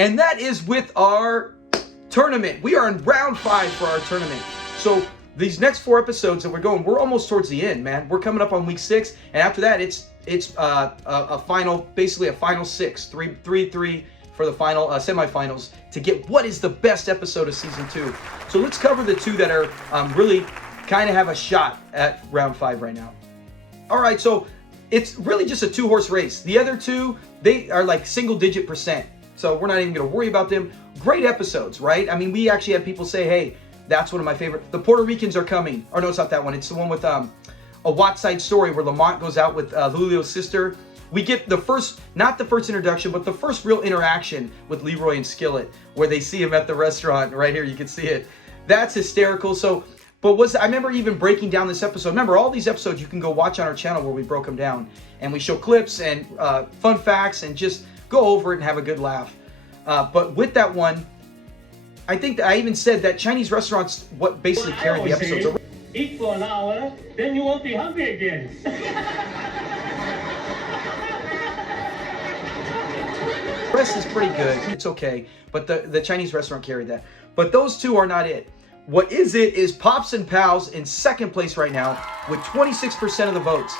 And that is with our tournament. We are in round 5 for our tournament. So these next 4 episodes that we're going, we're almost towards the end, man. We're coming up on week 6, and after that, it's a final, basically a final 6, 3 for the final semifinals to get what is the best episode of season 2. So let's cover the 2 that are really kind of have a shot at round 5 right now. All right, so it's really just a 2-horse race. The other 2, they are like single-digit %. So we're not even going to worry about them. Great episodes, right? I mean, we actually had people say, hey, that's one of my favorite. The Puerto Ricans are coming. Or no, it's not that one. It's the one with a Watts side story where Lamont goes out with Julio's sister. We get the first, not the first introduction, but the first real interaction with Leroy and Skillet, where they see him at the restaurant. Right here, you can see it. That's hysterical. So, but I remember even breaking down this episode. Remember, all these episodes you can go watch on our channel where we broke them down. And we show clips and fun facts and just go over it and have a good laugh. But with that one, I think that I even said that Chinese restaurants what basically carried the episodes. Eat for an hour, then you won't be hungry again. The rest is pretty good. It's okay. But the Chinese restaurant carried that. But those 2 are not it. What is it is Pops and Pals in 2nd place right now with 26% of the votes.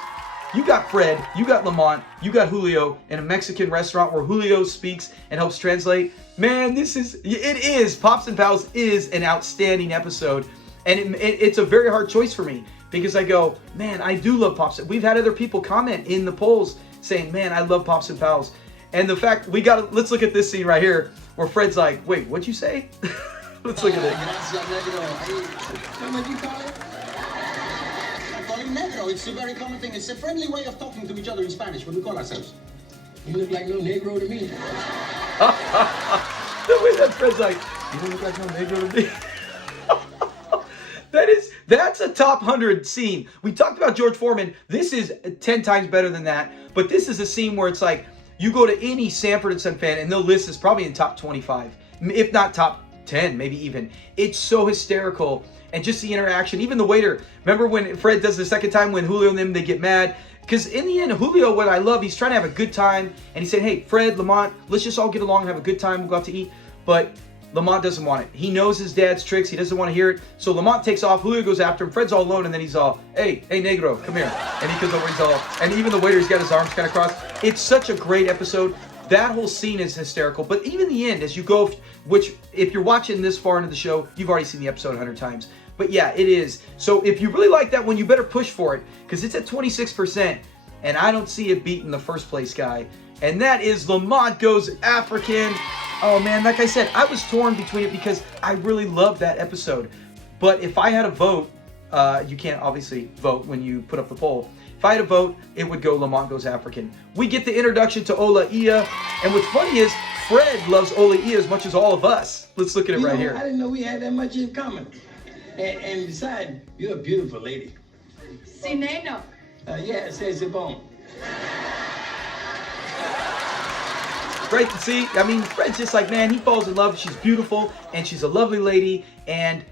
You got Fred, you got Lamont, you got Julio in a Mexican restaurant where Julio speaks and helps translate. Man, it is, Pops and Pals is an outstanding episode. And it's a very hard choice for me because I go, man, I do love Pops. We've had other people comment in the polls saying, man, I love Pops and Pals. And the fact, let's look at this scene right here where Fred's like, wait, what'd you say? Let's look at it. Negro, it's a very common thing. It's a friendly way of talking to each other in Spanish when we call ourselves. You look like no Negro to me. The way that Fred's like, you don't look like no Negro to me. That's a top 100 scene. We talked about George Foreman. This is 10 times better than that. But this is a scene where it's like, you go to any Sanford and Son fan and they'll list this probably in top 25, if not top 10, maybe even. It's so hysterical. And just the interaction, even the waiter. Remember when Fred does the second time when Julio and them, they get mad? Because in the end, Julio, what I love, he's trying to have a good time. And he said, hey, Fred, Lamont, let's just all get along and have a good time. We'll go out to eat. But Lamont doesn't want it. He knows his dad's tricks. He doesn't want to hear it. So Lamont takes off. Julio goes after him. Fred's all alone. And then he's all, hey, Negro, come here. And he goes over, he's all, and even the waiter's got his arms kind of crossed. It's such a great episode. That whole scene is hysterical. But even the end, as you go, which if you're watching this far into the show, you've already seen the episode 100 times. But yeah, it is. So if you really like that one, you better push for it because it's at 26%. And I don't see it beating the first place guy. And that is Lamont Goes African. Oh man, like I said, I was torn between it because I really loved that episode. But if I had a vote, you can't obviously vote when you put up the poll. If I had a vote, it would go Lamont Goes African. We get the introduction to Ola Ia. And what's funny is Fred loves Ola Ia as much as all of us. Let's look at it right here. I didn't know we had that much in common. And besides, you're a beautiful lady. Sineno. Yeah, c'est bon. Right, see, I mean, Fred's just like, man, he falls in love. She's beautiful, and she's a lovely lady. And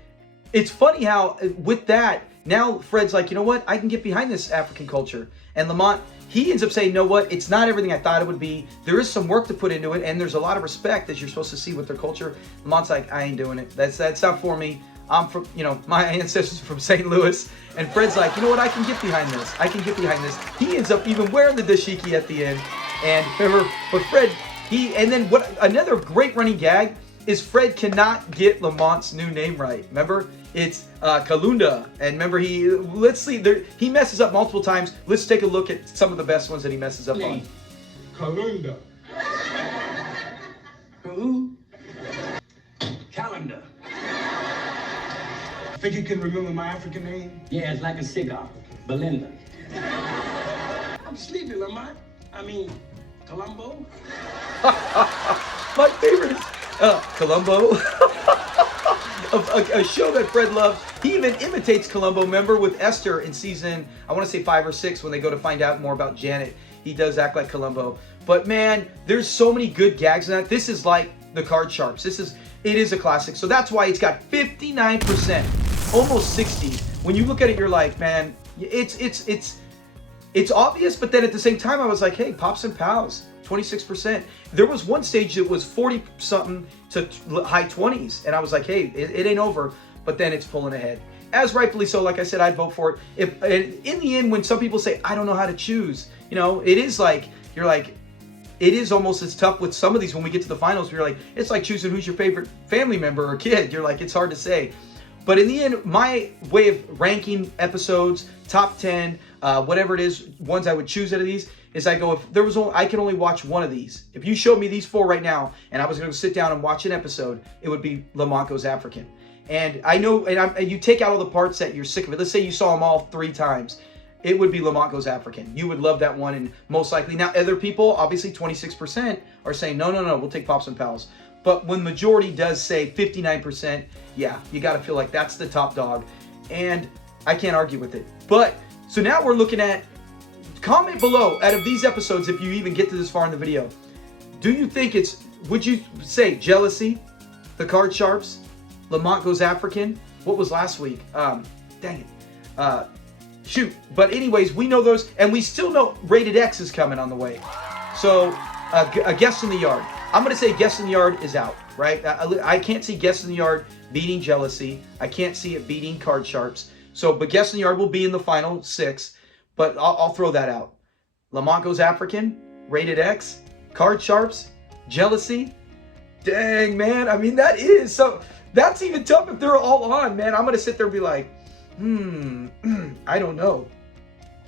it's funny how, with that, now Fred's like, you know what? I can get behind this African culture. And Lamont, he ends up saying, you know what? It's not everything I thought it would be. There is some work to put into it, and there's a lot of respect that you're supposed to see with their culture. Lamont's like, I ain't doing it. That's not for me. I'm from, my ancestors are from St. Louis. And Fred's like, you know what? I can get behind this. I can get behind this. He ends up even wearing the dashiki at the end. And remember, but Fred, and then what? Another great running gag is Fred cannot get Lamont's new name right. Remember? It's Kalunda. And remember, let's see, he messes up multiple times. Let's take a look at some of the best ones that he messes up on. Kalunda. Who? Calendar. Think you can remember my African name? Yeah, it's like a cigar. Belinda. I'm sleepy, Lamont. I mean, Columbo. My favorite is Columbo. a show that Fred loves. He even imitates Columbo. Remember with Esther in season, I want to say 5 or 6, when they go to find out more about Janet. He does act like Columbo. But man, there's so many good gags in that. This is like the Card Sharps. It is a classic. So that's why it's got 59%, almost 60. When you look at it, you're like, man, it's obvious. But then at the same time, I was like, hey, Pops and Pals. 26%. There was one stage that was 40 something to high 20s, and I was like, hey, it ain't over. But then it's pulling ahead, as rightfully so. Like I said, I'd vote for it. If in the end, when some people say I don't know how to choose, you know, it is like you're like, it is almost as tough with some of these when we get to the finals. You're like, it's like choosing who's your favorite family member or kid. You're like, it's hard to say. But in the end, my way of ranking episodes, top 10, whatever it is, ones I would choose out of these, is I go, if there was only, I can only watch one of these. If you showed me these 4 right now, and I was going to sit down and watch an episode, it would be Lamont Goes African. And I know, and you take out all the parts that you're sick of it. Let's say you saw them all 3 times. It would be Lamont Goes African. You would love that one, and most likely. Now, other people, obviously 26%, are saying, no, we'll take Pops and Pals. But when majority does say 59%, yeah, you got to feel like that's the top dog. And I can't argue with it. But, so now we're looking at, comment below, out of these episodes, if you even get to this far in the video, do you think it's, would you say Jealousy, The Card Sharps, Lamont Goes African? What was last week? Dang it. Shoot. But anyways, we know those, and we still know Rated X is coming on the way. So, a Guest in the Yard. I'm going to say Guest in the Yard is out, right? I can't see Guest in the Yard beating Jealousy. I can't see it beating Card Sharps. So, but Guest in the Yard will be in the final 6. But I'll throw that out. Lamont Goes African, Rated X, Card Sharps, Jealousy. Dang, man. I mean, that is so... That's even tough if they're all on, man. I'm going to sit there and be like, I don't know.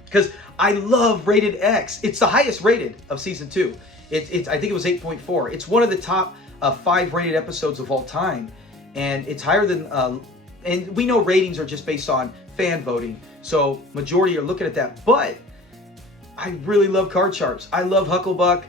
Because I love Rated X. It's the highest rated of season 2. I think it was 8.4. It's one of the top 5 rated episodes of all time. And it's higher than, and we know ratings are just based on fan voting. So majority are looking at that. But I really love Card Sharps. I love Hucklebuck,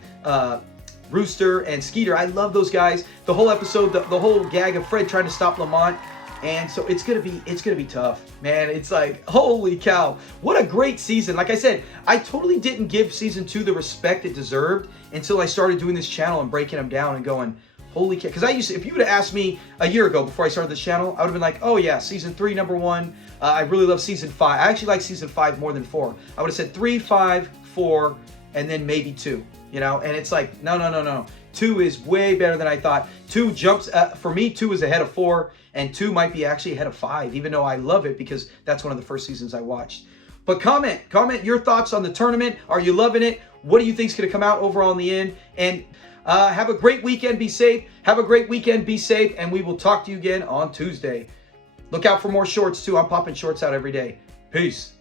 Rooster, and Skeeter. I love those guys. The whole episode, the whole gag of Fred trying to stop Lamont. And so it's gonna be tough, man. It's like, holy cow, what a great season. Like I said, I totally didn't give season 2 the respect it deserved until I started doing this channel and breaking them down and going, holy cow. Because I used to, if you would have asked me a year ago before I started this channel, I would have been like, oh yeah, season 3, number 1. I really love season 5. I actually like season 5 more than 4. I would have said 3, 5, 4, and then maybe 2. You know, and it's like, no. 2 is way better than I thought. 2 jumps, for me, 2 is ahead of 4, and 2 might be actually ahead of 5, even though I love it because that's one of the first seasons I watched. But comment your thoughts on the tournament. Are you loving it? What do you think is going to come out overall in the end? And have a great weekend. Be safe. Have a great weekend. Be safe. And we will talk to you again on Tuesday. Look out for more shorts, too. I'm popping shorts out every day. Peace.